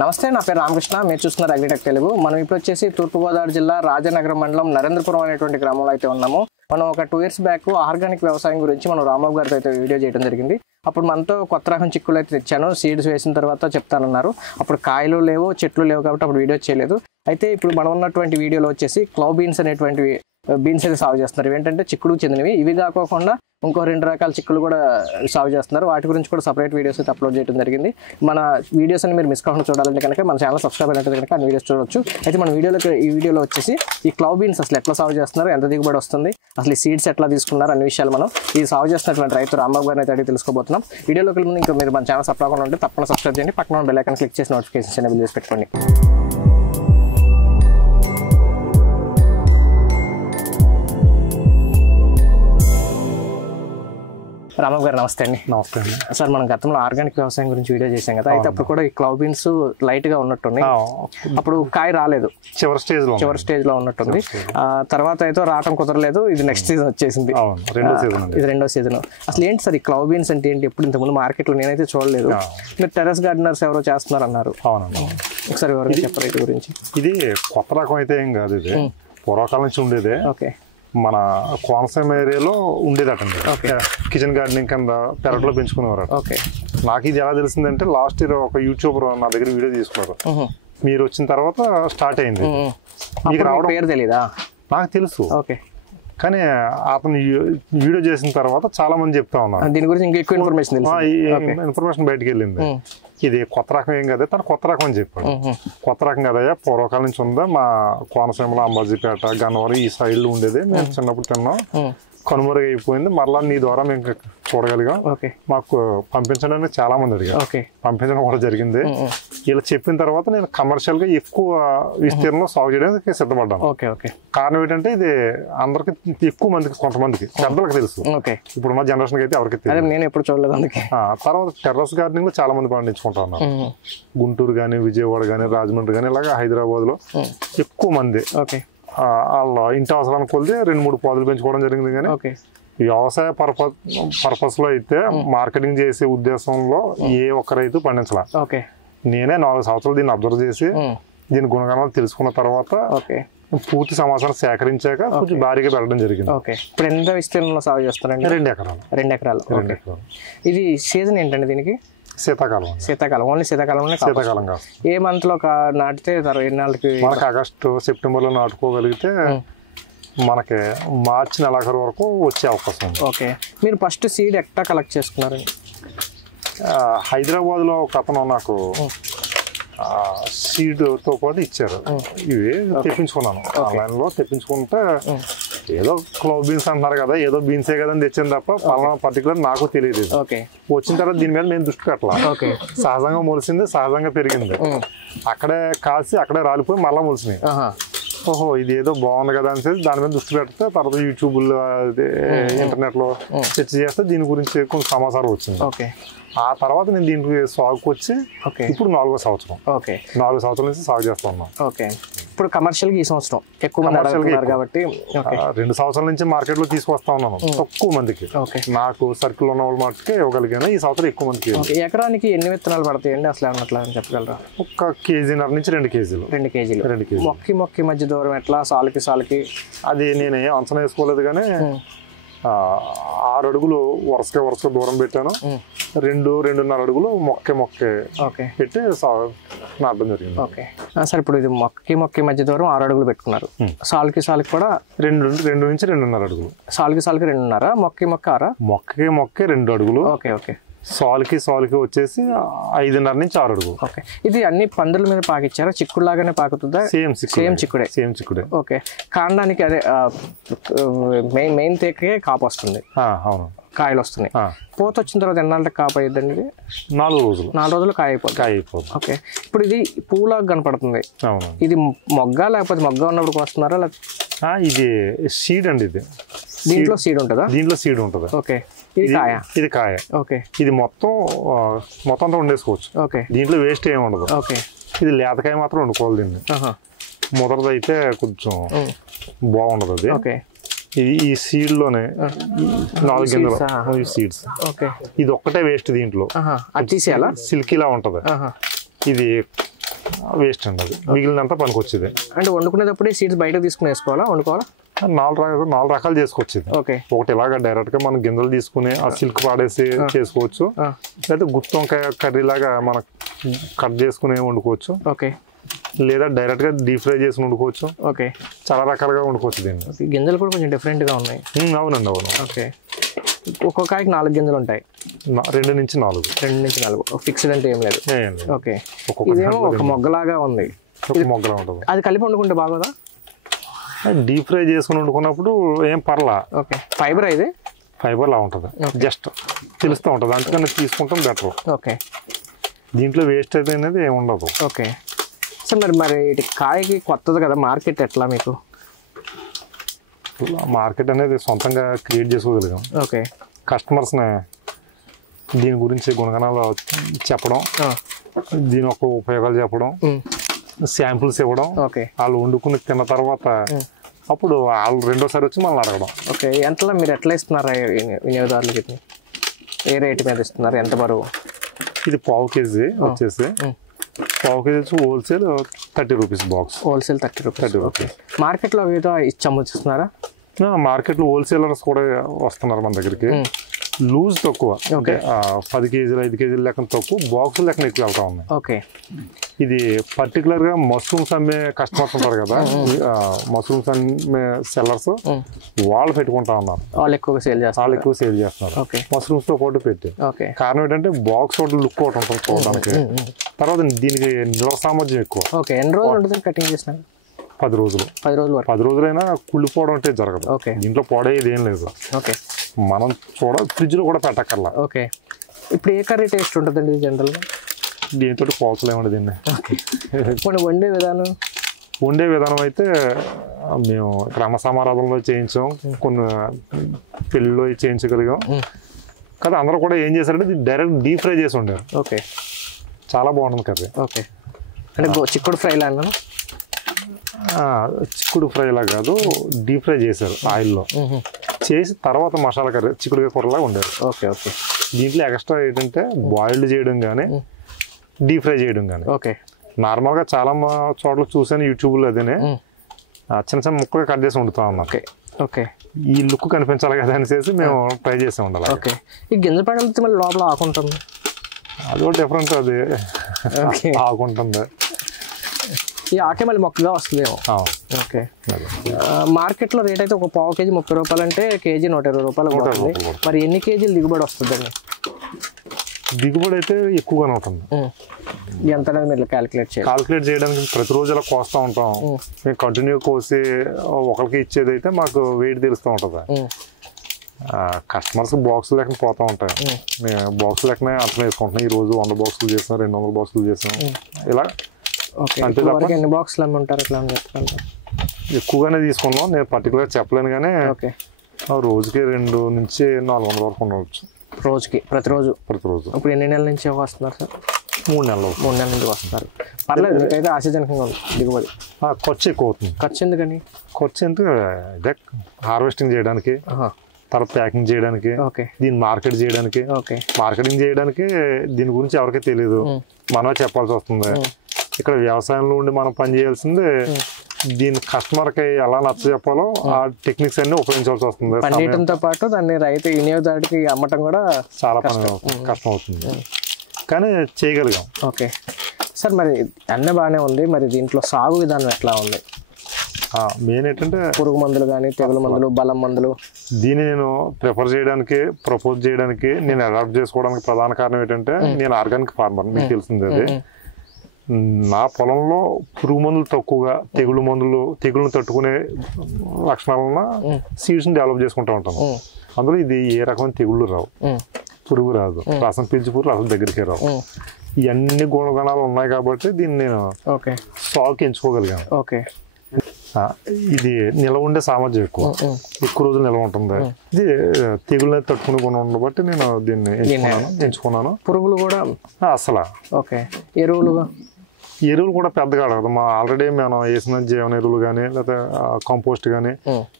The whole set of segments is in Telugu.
నమస్తే, నా పేరు రామకృష్ణ. మీరు చూస్తున్నారు అగ్రిటెక్ తెలుగు. మనం ఇప్పుడు వచ్చేసి తూర్పుగోదావరి జిల్లా రాజనగరం మండలం నరేంద్రపురం అనేటువంటి గ్రామంలో అయితే ఉన్నాము. మనం ఒక 2 years బ్యాక్ ఆర్గానిక్ వ్యవసాయం గురించి మనం రామబాబు గారితో అయితే వీడియో చేయడం జరిగింది. అప్పుడు మనతో కొత్త రకం చిక్కులు అయితే తెచ్చాను. సీడ్స్ వేసిన తర్వాత చెప్తానన్నారు. అప్పుడు కాయలు లేవు, చెట్లు లేవు కాబట్టి అప్పుడు వీడియో చేయలేదు. అయితే ఇప్పుడు మనం ఉన్నటువంటి వీడియోలో వచ్చేసి క్లౌ బీన్స్ అనేటువంటి బీన్స్ అయితే సాగు చేస్తున్నారు. ఏంటంటే చిక్కుడుకు చెందినవి. ఇవి కాకుండా ఇంకో 2 రకాల చిక్కులు కూడా సాగు చేస్తున్నారు. వాటి గురించి కూడా సపరేట్ వీడియోస్ అయితే అప్లోడ్ చేయడం జరిగింది. మన వీడియోస్ అని మీరు మిస్ కాకుండా చూడాలంటే కనుక మన ఛానల్ సబ్స్క్రైబ్ అయినట్టు కనుక అన్ని వీడియోస్ చూడవచ్చు. అయితే మన ఈ వీడియోలో వచ్చేసి ఈ క్లౌ బీన్స్ అసలు ఎట్లా సాగు చేస్తున్నారు, ఎంత దిగుబడి వస్తుంది, అసలు ఈ సీడ్స్ ఎట్లా తీసుకున్నారు అన్ని విషయాలు మనం ఈ సాగు చేస్తున్నటువంటి రైతు రాంబాబు గారిని అయితే అడిగి తెలుసుకోబోతున్నాం. వీడియోలోకి ముందు ఇంకా మీరు మన ఛానల్ సబ్స్క్రైబ్ అవ్వకుండా ఉంటే తప్పకుండా సబ్స్క్రైబ్ చేయండి. పక్కన బెల్ ఐకాన్ క్లిక్ చేసి నోటిఫికేషన్స్ ఎనేబుల్ చేసి పెట్టుకోండి. రామబాబు గారు నమస్తే అండి. నమస్తే అండి సార్, మనం గతంలో ఆర్గానిక్ వ్యవసాయం గురించి వీడియో చేసాం కదా. అయితే అప్పుడు కూడా ఈ క్లౌ బీన్స్ లైట్ గా ఉన్నట్టుంది. అప్పుడు కాయ రాలేదు, చివరి స్టేజ్ లో ఉన్నట్టుంది. తర్వాత అయితే రావటం కుదరలేదు. ఇది నెక్స్ట్ సీజన్ వచ్చేసింది, ఇది 2వ సీజన్. అసలు ఏంటి సార్ ఈ క్లౌ బీన్స్ అంటే ఏంటి? ఎప్పుడు ఇంతకుముందు మార్కెట్ లో నేనైతే చూడలేదు. మీరు టెర్రస్ గార్డెనర్స్ ఎవరో చేస్తున్నారు అన్నారు. అవునండి, ఒకసారి ఎవరైనా చెప్పారు వీటి గురించి? ఇది కొత్త రకం అయితే ఏం కాదు. ఇది పూర్వకాలం నుంచి ఉండేదే. ఓకే, మన కోనసీమ ఏరియాలో ఉండేదటండి. కిచెన్ గార్డెనింగ్ కింద పెరట్లో పెంచుకునేవారు. నాకు ఇది ఎలా తెలిసిందంటే లాస్ట్ ఇయర్ ఒక యూట్యూబర్ నా దగ్గర వీడియో తీసుకున్నారు. మీరు వచ్చిన తర్వాత స్టార్ట్ అయింది. మీకు రావడం పేరు తెలీదా? నాకు తెలుసు, కానీ అతను వీడియో చేసిన తర్వాత చాలా మంది చెప్తా ఉన్నారు దీని గురించి. ఇంకా ఎక్కువ ఇన్ఫర్మేషన్ బయటకు వెళ్ళింది. ఇది కొత్త రకం ఏం కదా, తను కొత్త రకం అని చెప్పాడు. కొత్త రకం కదయ్యా, పూర్వకాలం నుంచి ఉందా, మా కోనసీమలో అంబాజీపేట, గన్నవరం ఈ సైడ్లో ఉండేది. మేము చిన్నప్పుడు తిన్నాం, కనుమరుగు అయిపోయింది. మరలా నీ ద్వారా మేము చూడగలిగాం. మాకు పంపించడానికి చాలా మంది అడిగారు, పంపించడం కూడా జరిగింది. ఇలా చెప్పిన తర్వాత నేను కమర్షియల్ గా ఎక్కువ విస్తీర్ణంలో సాగు చేయడానికి సిద్ధపడ్డాను. కారణం ఏంటంటే ఇది అందరికి ఎక్కువ మందికి, కొంతమందికి పెద్దలకు తెలుసు. ఇప్పుడున్న జనరేషన్ అయితే ఎవరికి తెలియదు. నేను ఎప్పుడు చూడలేదు. తర్వాత టెర్రస్ గార్డెనింగ్ లో చాలా మంది పండించుకుంటా ఉన్నారు. గుంటూరు గానీ, విజయవాడ గానీ, రాజమండ్రి గానీ, ఇలాగా హైదరాబాద్ లో ఎక్కువ మంది వాళ్ళ ఇంటి అవసరానికి కొలితే 2-3 పాదులు పెంచుకోవడం జరిగింది. కానీ వ్యవసాయ పర్పస్ లో అయితే మార్కెటింగ్ చేసే ఉద్దేశంలో ఏ ఒక్క రైతు పండించాల. నేనే 4 సంవత్సరాలు దీన్ని అబ్జర్వ్ చేసి దీని గుణగణాలు తెలుసుకున్న తర్వాత పూర్తి సమాచారం సేకరించాక కొంచెం భారీగా పెట్టడం జరిగింది. ఇప్పుడు ఎంత విస్తీర్ణంలో సాగు చేస్తారండి? 2 ఎకరాలు. ఇది సీజన్ ఏంటండి దీనికి? శీతాకాలం. ఓన్లీ శీతాకాలంలో. శీతాకాలం కాదు. ఏ మంత్ లో నాటితే ఎన్నాళ్ళకి? మనకి ఆగస్టు, సెప్టెంబర్ లో నాటుకోగలిగితే మనకి మార్చి నెలాఖరు వరకు వచ్చే అవకాశం ఉంది. మీరు ఫస్ట్ సీడ్ ఎట్లా కలెక్ట్ చేసుకున్నారండి? హైదరాబాద్ లో ఒక అతను నాకు సీడ్ తో పాటు ఇచ్చారు. ఇవి తెప్పించుకున్నాను, ఆన్లైన్ లో తెప్పించుకుంటే. ఏదో క్లౌ బీన్స్ అంటున్నారు కదా, ఏదో బీన్సే కదా అని తెచ్చింది తప్ప పలానా పర్టికులర్ నాకు తెలియదు. వచ్చిన తర్వాత దీని మీద నేను దృష్టి పెట్టాల. సహజంగా మొలిసింది, సహజంగా పెరిగింది. అక్కడే కాల్చి అక్కడే రాలిపోయి మళ్ళా మొలిసినాయి. ఓహో, ఇది ఏదో బాగుంది కదా అని దాని మీద దృష్టి పెడితే తర్వాత యూట్యూబ్ లో, ఇంటర్నెట్ లో సెర్చ్ చేస్తే దీని గురించి కొంచెం సమాచారం వచ్చింది. ఆ తర్వాత నేను దీనికి సాగుకు వచ్చి ఇప్పుడు 4వ సంవత్సరం. 4 సంవత్సరాల నుంచి సాగు చేస్తా ఉన్నాం. ఇప్పుడు కమర్షియల్ గా ఈ సంవత్సరం ఎక్కువ మంది అడుగుతున్నారు కాబట్టి 2 సంవత్సరాల నుంచి మార్కెట్ లో తీసుకొస్తా ఉన్నాను. తక్కువ మందికి, నాకు సర్కిల్ ఉన్న వాళ్ళ మట్టుకే ఇవ్వగలిగాను. ఈ సంవత్సరం ఎక్కువ మందికి. ఎకరానికి ఎన్ని విత్తనాలు పడతాయండి అసలు ఏమన్నట్లా చెప్పగలరా? 1 కేజీన్నర నుంచి 2 కేజీలు. 2 కేజీలు. మొక్కి మధ్య దూరం ఎట్లా? సాలుకి అది నేను అంచనా వేసుకోలేదు, కానీ 6 అడుగులు వరుసగా దూరం పెట్టాను. 2-2.5 అడుగులు మొక్కే పెట్టి నాటడం జరిగింది. సార్, ఇప్పుడు ఇది మొక్కి మధ్య దూరం 6 అడుగులు పెట్టుకున్నారు. సాలుకి కూడా 2 నుంచి 2.5 అడుగులు. సాలుకి 2.5, మొక్కి 6. మొక్కే 2 అడుగులు. సాలుకి వచ్చేసి 5.5 నుంచి 6 అడుగులు. ఇది అన్ని పందుల మీద పాకిచ్చారా? చిక్కుడులాగానే పాకుతుందా? సేమ్ చిక్కుడే. కాండానికి అదే మెయిన్ తేకే కాపు వస్తుంది. అవును, కాయలు వస్తున్నాయి. పూత వచ్చిన తర్వాత ఎన్నాళ్ళకి కాపు అయ్యిద్దండి ఇది? 4 రోజులు. 4 రోజులు కాయ అయిపోతుంది. ఇప్పుడు ఇది పూలాగా కనపడుతుంది. ఇది మొగ్గ లేకపోతే మొగ్గ ఉన్నప్పుడు వస్తున్నారా? ఇది సీడ్ అండి. ఇది దీంట్లో సీడ్ ఉంటుందా? దీంట్లో సీడ్ ఉంటుంది. ఇది కాయ. ఇది మొత్తం అంతా వండేసుకోవచ్చు. దీంట్లో వేస్ట్ ఏమి ఉండదు. ఇది లేతకాయ మాత్రం వండుకోవాలి. దీన్ని ముదరదైతే కొంచెం బాగుండదు. అది ఈ సీడ్ లోనే 4 గింజలు సీడ్స్. ఇది ఒక్కటే వేస్ట్. దీంట్లో సిల్కీలా ఉంటది. ఇది వేస్ట్ అండి. అది మిగిలినంతా పనికి వచ్చేది. అంటే వండుకునేటప్పుడే సీడ్స్ బయట తీసుకుని వేసుకోవాలా, వండుకోవాలా? 4 రకాలు చేసుకోవచ్చేది. ఒకటి ఇలాగా డైరెక్ట్ గా మనం గింజలు తీసుకుని ఆ సిల్క్ పాడేసి చేసుకోవచ్చు, లేదా గుత్తి వంకాయ కర్రీ లాగా మనం కట్ చేసుకుని వండుకోవచ్చు, లేదా డైరెక్ట్ గా డీప్ ఫ్రై చేసి వండుకోవచ్చు. చాలా రకాలుగా వండుకోవచ్చు దీన్ని. గింజలు కూడా కొంచెం డిఫరెంట్ గా ఉన్నాయి. అవునండి, అవును. ఒక్కొక్క కాయకి 4 గింజలు ఉంటాయి. 2 నుంచి 4 ఫిక్స్డ్ అంటే ఏం లేదు. ఇదేమో ఒక మొగ్గలాగా ఉంది. మొగ్గలా ఉంటుంది. అది కలిపి వండుకుంటే బాగోదా? డీప్ ఫ్రై చేసుకుని వండుకున్నప్పుడు ఏం పర్లా. ఫైబర్ ఇది ఫైబర్ లా ఉంటుంది, జస్ట్ తెలుస్తూ ఉంటుంది. అందుకని తీసుకుంటాం బెటర్. దీంట్లో వేస్ట్ అయితే అనేది ఏమి ఉండదు. సార్ మరి కాయకి కొత్తది కదా, మార్కెట్ ఎట్లా మీకు? మార్కెట్ అనేది సొంతంగా క్రియేట్ చేసుకోగలిగాం. కస్టమర్స్ని దీని గురించి గుణగణాలు చెప్పడం, దీని యొక్క ఉపయోగాలు చెప్పడం, శాంపుల్స్ ఇవ్వడం, వాళ్ళు వండుకుని తిన్న తర్వాత అప్పుడు వాళ్ళు రెండోసారి వచ్చి మళ్ళీ అడగడం. ఎంతలో మీరు ఎట్లా ఇస్తున్నారు వినియోగదారులకి? ఏ రేటు మీద ఇస్తున్నారు? ఎంత బరువు? ఇది 1/2 kg వచ్చేసి 1/2 kg wholesale 30 rupees box. Wholesale 30 rupees. మార్కెట్లో ఏదో ఇచ్చి అమ్ముతున్నారా? మార్కెట్లో హోల్సేలర్స్ కూడా వస్తున్నారు మన దగ్గరికి. లూజ్ తక్కువ, 10 కేజీలు 5 కేజీలు లెక్కన తక్కువ, బాక్సులు లెక్కన ఎక్కువ వెళ్తా ఉన్నాయి. ఇది పర్టికులర్ గా మష్రూమ్స్ అమ్మే కస్టమర్స్ ఉంటారు కదా, మష్రూమ్స్ అమ్మే సెల్లర్స్, వాళ్ళు పెట్టుకుంటా ఉన్నారు. వాళ్ళు ఎక్కువ సేల్ చేస్తున్నారు మష్రూమ్స్ తో పాటు పెట్టి. కారణం ఏంటంటే బాక్స్ ఒకటి లుక్ ఒకటి ఉంటుంది చూడడానికి, తర్వాత దీనికి నిల్వ సామర్థ్యం ఎక్కువ. ఎన్ని రోజులు ఉంటుంది కటింగ్ చేసిన? 10 రోజులు. 10 రోజులైనా కుళ్ళిపోవడం అంటే జరగదు. దీంట్లో పొడేది ఏం లేదు. మనం ఫ్రిడ్జ్ లో కూడా పెట్టక్కర్లా. ఇప్పుడు ఏ కర్రీ టేస్ట్ ఉంటుందండి జనరల్గా? దీంతో పోల్చలేమండి దీన్ని. వండే విధానం అయితే మేము క్రమ సమారాధనలో చేయించాం, కొన్ని పెళ్ళిలో చేయించగలిగాం కదా. అందరూ కూడా ఏం చేశారంటే డైరెక్ట్ డీప్ ఫ్రై చేసి ఉండారు. చాలా బాగుంటుంది కర్రీ. అంటే చిక్కుడు ఫ్రై లాగా? చిక్కుడు ఫ్రై లా కాదు, డీప్ ఫ్రై చేశారు ఆయిల్లో చేసి తర్వాత మసాలా కర్రీ చిక్కుడుగా కూరలాగా ఉండారు. దీంట్లో ఎక్స్ట్రా ఏంటంటే బాయిల్డ్ చేయడం కానీ డీప్ ఫ్రై చేయడం కానీ. నార్మల్గా చాలా చోట్ల చూసాను యూట్యూబ్లో, అదేనే చిన్న చిన్న ముక్కగా కట్ చేసి వండుతా ఉన్నాం. ఈ లుక్ కనిపించాలి కదా అనేసి మేము ట్రై చేసి ఉండాలి. ఈ గింజ పడలితే మళ్ళీ లోపల ఆకుంటుంది, అది కూడా డిఫరెంట్. అది ఆకుంటుంది, ఈ ఆకే మళ్ళీ మొక్కగా వస్తుందేమో. మార్కెట్లో రేట్ అయితే ఒక 1/2 kg 30 రూపాయలు అంటే కేజీ 120 రూపాయలు ఉంటుంది. మరి ఎన్ని కేజీలు దిగుబడి వస్తుందండి? దిగుబడి అయితే ఎక్కువగానే ఉంటుంది. ఎంత అనేది మీరు క్యాలిక్యులేట్ చేయడానికి ప్రతిరోజు ఇలా కోస్తూ ఉంటాం. మేము కంటిన్యూ కోసి ఒకరికి ఇచ్చేది అయితే మాకు వెయిట్ తెలుస్తూ ఉంటుంది. కస్టమర్స్ బాక్స్ లెక్కన పోతూ ఉంటాయి. మేము బాక్స్ లెక్కనే అర్థం వేసుకుంటున్నాం. ఈ రోజు 100 బాక్సులు చేసాం, 200 బాక్సులు చేసాం, ఇలా. ఎన్ని బాక్సులు అమ్ముంటారు ఇట్లా అని చెప్పాలి? ఎక్కువగానే తీసుకున్నాం, నేను పర్టికులర్ చెప్పలేను, కానీ రోజుకి 200 నుంచి 400 వరకు ఉండవచ్చు. ప్రతిరోజు. ఇప్పుడు ఎన్ని నెలల నుంచి వస్తున్నారు సార్? 3 నెలల నుంచి వస్తున్నారు. పర్లేదు, మీకైతే ఆశాజనకంగా ఉంది దిగుబడి. ఖర్చు ఎక్కువ అవుతుంది. ఖర్చు ఎందుకని? ఖర్చు ఎందుకు, ఇదే హార్వెస్టింగ్ చేయడానికి, తర్వాత ప్యాకింగ్ చేయడానికి, దీన్ని మార్కెట్ చేయడానికి. మార్కెటింగ్ చేయడానికి దీని గురించి ఎవరికీ తెలియదు, మనమే చెప్పాల్సి వస్తుంది. ఇక్కడ వ్యవసాయంలో ఉండి మనం పని చేయాల్సింది దీని కస్టమర్కి ఎలా నచ్చ చెప్పాలో ఆ టెక్నిక్స్ అన్ని ఉపయోగించాల్సి వస్తుంది. పండియడంతో పాటు దాన్ని రైతు వినియోగదారుడికి అమ్మటం కూడా చాలా కష్టం అవుతుంది, కానీ చేయగలిగాం. సార్ మరి అన్నీ బాగానే ఉంది, మరి దీంట్లో సాగు విధానం ఎట్లా ఉంది? మెయిన్ ఏంటంటే పురుగు మందులు కానీ, తెగులు మందులు, బలం మందులు, దీన్ని నేను ప్రపోజ్ చేయడానికి నేను అడాప్ట్ చేసుకోవడానికి ప్రధాన కారణం ఏంటంటే నేను ఆర్గానిక్ ఫార్మర్, మీకు తెలిసింది. అది నా పొలంలో పురుగు మందులు తక్కువగా, తెగుళ్ళను తట్టుకునే లక్షణాలను సీడ్స్ని డెవలప్ చేసుకుంటూ ఉంటాను. అందులో ఇది ఏ రకమైన తెగుళ్ళు రావు, పురుగు రాదు, రసం పీల్చి పురుగు రసం దగ్గరికే రావు. ఇవన్నీ గుణగణాలు ఉన్నాయి కాబట్టి దీన్ని నేను సాగుకి ఎంచుకోగలిగాను. ఇది నిల్వ ఉండే సామర్థ్యం ఎక్కువ రోజులు నిల్వ ఉంటుంది. ఇది తెగుళ్ళని తట్టుకునే గుణం ఉండబట్టి నేను దీన్ని ఎంచుకున్నాను. పురుగులు కూడా అసలు ఎరువులు ఎరువులు కూడా పెద్దగా అడగదు. మా ఆల్రెడీ మనం వేసిన జీవన ఎరువులు కానీ లేదా కంపోస్ట్ కానీ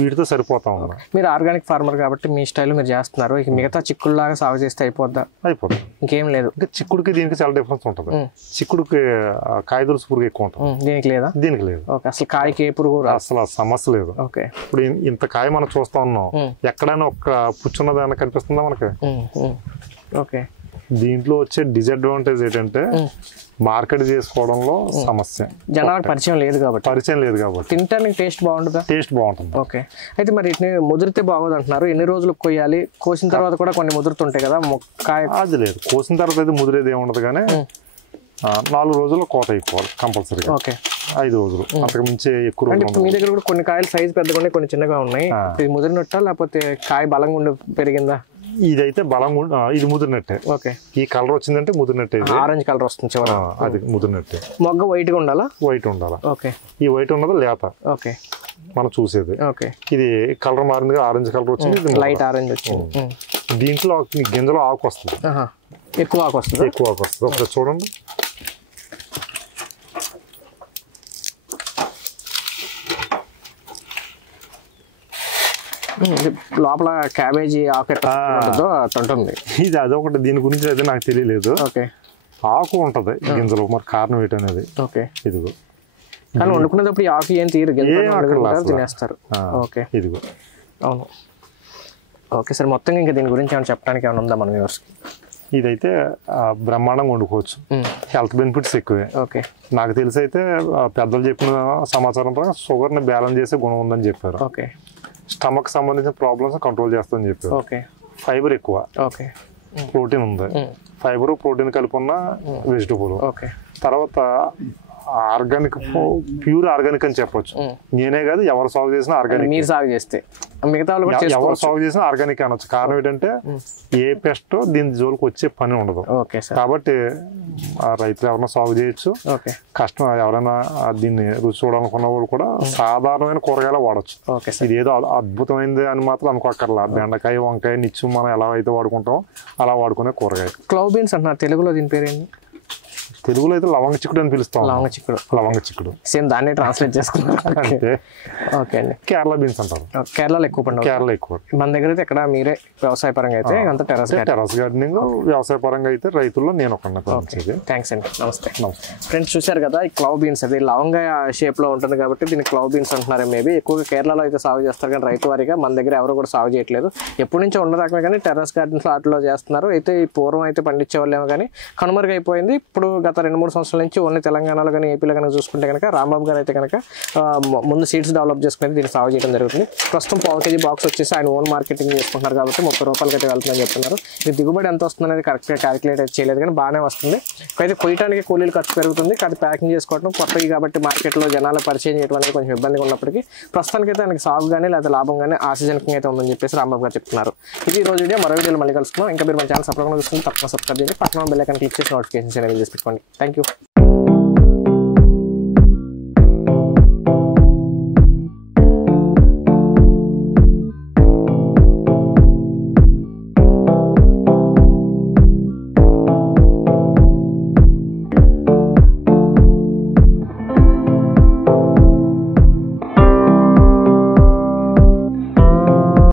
వీటితో సరిపోతా ఉన్నాం. మీరు ఆర్గానిక్ ఫార్మర్ కాబట్టి మీ స్టైల్ మీరు చేస్తున్నారు. ఇక మిగతా చిక్కుడులాగా సాగు చేస్తే అయిపోద్దా? అయిపోతుంది, ఇంకేం లేదు. ఇంకా చిక్కుడుకి దీనికి చాలా డిఫరెన్స్ ఉంటుంది. చిక్కుడుకి కాయదొలుసు పురుగు ఎక్కువ ఉంటుంది, దీనికి లేదా? దీనికి లేదు. ఓకే, అసలు కాయకి ఏ పురుగు అసలు సమస్య లేదు. ఓకే, ఇప్పుడు ఇంత కాయ మనం చూస్తా ఉన్నాం, ఎక్కడైనా ఒక్క పుచ్చున్నదాన్ని కనిపిస్తుందా మనకి? ఓకే. దీంట్లో వచ్చే డిసడ్వాంటేజ్ ఏంటంటే మార్కెట్ చేసుకోవడంలో సమస్య. జనాలకు పరిచయం లేదు కాబట్టి తినడానికి టేస్ట్ బాగుంటుందా? టేస్ట్ బాగుంటుంది. ఓకే, అయితే మరి వీటిని ముదిరితే బాగోదు అంటున్నారు. ఎన్ని రోజులు కొయ్యాలి? కోసిన తర్వాత కూడా కొన్ని ముదురుతుంటాయి కదా మొక్కాయ? అది లేదు, కోసిన తర్వాత అయితే ముదిరేది ఏముండదు కానీ 4 రోజుల్లో కోత అయిపోవాలి కంపల్సరీగా. ఓకే, 5 రోజులు అంతకు మించి ఎక్కువ రోజులు. మీ దగ్గర కూడా కొన్ని కాయలు సైజ్ పెద్దగా ఉన్నాయి, కొన్ని చిన్నగా ఉన్నాయి. ఇది ముదిరినట్టా లేకపోతే కాయ బలంగా ఉండి పెరిగిందా? ఇదైతే బలంగా ఇది ముదిరినట్టే. ఓకే, ఈ కలర్ వచ్చిందంటే ముదిరినట్టే. ఆరెంజ్ కలర్ వస్తుంది చివర, అది ముదిరినట్టే. మొగ్గ వైట్ గా ఉండాలా? వైట్ ఉండాలా. ఓకే, ఈ వైట్ ఉన్నది లేత. ఓకే, మనం చూసేది. ఓకే, ఇది కలర్ మారింది, ఆరెంజ్ కలర్ వచ్చింది, లైట్ ఆరెంజ్ వచ్చింది. దీంట్లో గింజలో ఆకు వస్తుంది, ఎక్కువ ఆకు వస్తుంది. ఎక్కువ ఆకు వస్తుంది. ఒకసారి చూడండి. లోపల క్యాబేజీ ఆకు ఉంటుంది. ఇది అదొకటి, దీని గురించి అయితే నాకు తెలియలేదు. ఓకే, ఆకు ఉంటది గింజలో, మరి కారణం ఏంటనేది. ఓకే, ఇదిగో కానీ వండుకునేటప్పుడు ఈ ఆకు ఏం తీరు, తినేస్తారు. ఓకే, ఇదిగో. అవును. ఓకే సార్, మొత్తంగా ఇంకా దీని గురించి ఏమైనా చెప్పడానికి ఏమైనా ఉందా మన వ్యూవర్స్కి? ఇదైతే బ్రహ్మాండంగా వండుకోవచ్చు, హెల్త్ బెనిఫిట్స్ ఎక్కువే. ఓకే, నాకు తెలిసి అయితే పెద్దలు చెప్పిన సమాచారం ప్రకారం షుగర్ని బ్యాలెన్స్ చేసే గుణం ఉందని చెప్పారు. ఓకే, స్టమక్ సంబంధించిన ప్రాబ్లమ్స్ కంట్రోల్ చేస్తుందని చెప్పారు. ఓకే, ఫైబర్ ఎక్కువ, ఓకే, ప్రోటీన్ ఉంది. ఫైబర్ ప్రోటీన్ కలిపి ఉన్న వెజిటబుల్. ఓకే, తర్వాత ఆర్గానిక్, ప్యూర్ ఆర్గానిక్ అని చెప్పొచ్చు. నేనే కాదు, ఎవరు సాగు చేసినా ఆర్గానిక్. మీరు సాగు చేస్తే మిగతా ఎవరు సాగు చేసినా ఆర్గానిక్ అనొచ్చు. కారణం ఏంటంటే ఏ పెస్ట్ దీని జోలికి వచ్చే పని ఉండదు. కాబట్టి రైతులు ఎవరైనా సాగు చేయొచ్చు. కష్టం ఎవరైనా దీన్ని రుచి చూడాలనుకున్న వాళ్ళు కూడా సాధారణమైన కూరగాయలు వాడచ్చు. ఇది ఏదో అద్భుతమైంది అని మాత్రం అనుకోకర్లా. బెండకాయ, వంకాయ, నిత్యం మనం ఎలా అయితే వాడుకుంటామో అలా వాడుకునే కూరగాయ. క్లవ్ బీన్స్ అంటున్నారు, తెలుగులో దీని పేరు ఏంటి? తెలుగులో అయితే లవంగ చిక్కుడు అని పిలుస్తాం. లవంగ చిక్కుడు సేమ్ దాన్ని ట్రాన్స్లేట్ చేసుకున్నారు. అంటే ఓకే అండి. కేరళ బీన్స్ అంటారు. కేరళలో ఎక్కువ పండుగ. కేరళ ఎక్కువ. మన దగ్గర అయితే ఇక్కడ మీరే వ్యవసాయ పరంగా అయితే అంత టెర్రస్ గార్డెనింగ్, వ్యవసాయ పరంగా అయితే రైతుల్లో నేను ఒక. థ్యాంక్స్ అండి, నమస్తే. ఫ్రెండ్స్ చూశారు కదా, ఈ క్లవ్ బీన్స్ అది లవంగ షేప్ లో ఉంటుంది కాబట్టి దీన్ని క్లవ్ బీన్స్ అంటున్నారు. మేబీ ఎక్కువగా కేరళలో అయితే సాగు చేస్తారు, కానీ రైతు వారిగా మన దగ్గర ఎవరు కూడా సాగు చేయట్లేదు. ఎప్పటి నుంచో ఉన్న రకమే కానీ టెర్రస్ గార్డెన్స్ వాటిలో చేస్తున్నారు. అయితే ఈ పూర్వం అయితే పండించే వాళ్ళేమో కానీ కనుమరుగైపోయింది. ఇప్పుడు గత 2-3 సంవత్సరాల నుంచి ఓన్లీ తెలంగాణలో కానీ ఏపీలో కనుక చూసుకుంటే కనుక రాంబాబు గారు అయితే కనుక ముందు సీడ్స్ డెవలప్ చేసుకుని దీన్ని సాగు చేయడం జరుగుతుంది. ప్రస్తుతం 1/4 kg బాక్స్ వచ్చేసి ఆయన ఓన్ మార్కెటింగ్ చేసుకుంటున్నారు కాబట్టి 30 రూపాయలకి అయితే వెళ్తుందని చెప్తున్నారు. ఇది దిగుబడి ఎంత వస్తుంది అనేది కరెక్ట్గా క్యాలిక్యులేట్ అయితే చేయలేదు, కానీ బాగానే వస్తుంది. అయితే కొయ్యడానికి కూలీలు ఖర్చు పెరుగుతుంది, కానీ ప్యాకింగ్ చేసుకోవడం కొత్తవి కాబట్టి మార్కెట్లో జనాలకు పరిచయం చేయడం అనేది కొంచెం ఇబ్బందిగా ఉన్నప్పటికీ ప్రస్తుతానికైతే ఆయనకి సాగు కానీ లేదా లాభం కానీ ఆశాజనకంగా అయితే ఉందని చెప్పేసి రాంబాబు గారు చెప్తున్నారు. ఇది ఈ రోజు వీడియో. మరో వీడియోలో మళ్ళీ కలుసుకున్నాం. ఇంకా మీరు మన ఛానల్ సబ్స్క్రైబ్ చూసుకుని తప్పకుండా సబ్స్క్రైబ్ చేయండి. పక్కన బెల్ ఐకాన్ క్లిక్ చేసి నోటిఫికేషన్స్ అనేవి చేసి పెట్టుకోండి. Thank you.